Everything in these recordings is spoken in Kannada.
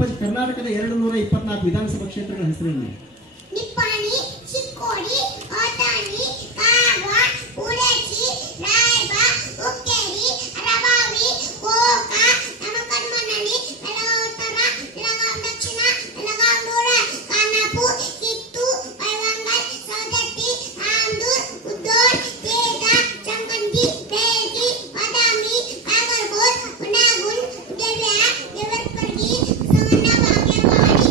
ಅಪ್ಪಾಜಿ ಕರ್ನಾಟಕದ 224 ವಿಧಾನಸಭಾ ಕ್ಷೇತ್ರಗಳ ಹೆಸರೇನು? ನಿಪ್ಪಾಣಿ, ಚಿಕ್ಕೋಡಿ, ಅಥಣಿ, ಕಾಗವಾಡ, ಉಡೇಚಿ, ರಾಯಬಾಗ, ಹುಕ್ಕೇರಿ, ರಬಾವಿ, ಗೋಕಾ, ನಮಕನ್ಮನಹಳ್ಳಿ, ಬೆಳಗಾವಿ ಉತ್ತರ, ಬೆಳಗಾವಿ ದಕ್ಷಿಣ, ಬೆಳಗಾವಿ ರೂರಲ್, ಖಾನಾಪುರ, ಕಿತ್ತೂರು, ಬೈಲಹೊಂಗಲ, ಸವದತ್ತಿ, ಆಮದೂರು, ಮುಧೋಳ, ತೇಜಾ, ಜಮಖಂಡಿ, ಬೇಲಗಿ, ಬಾದಾಮಿ, ಕಾಗರಗೋಳ, ಹುನಗುಂದ, ದೇವ್ಯಾ, ದೇವರಪರ್ಗಿ, ಸಂಗಣ್ಣ, ಬಾಗೇವಾಡಿ,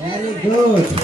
Very good.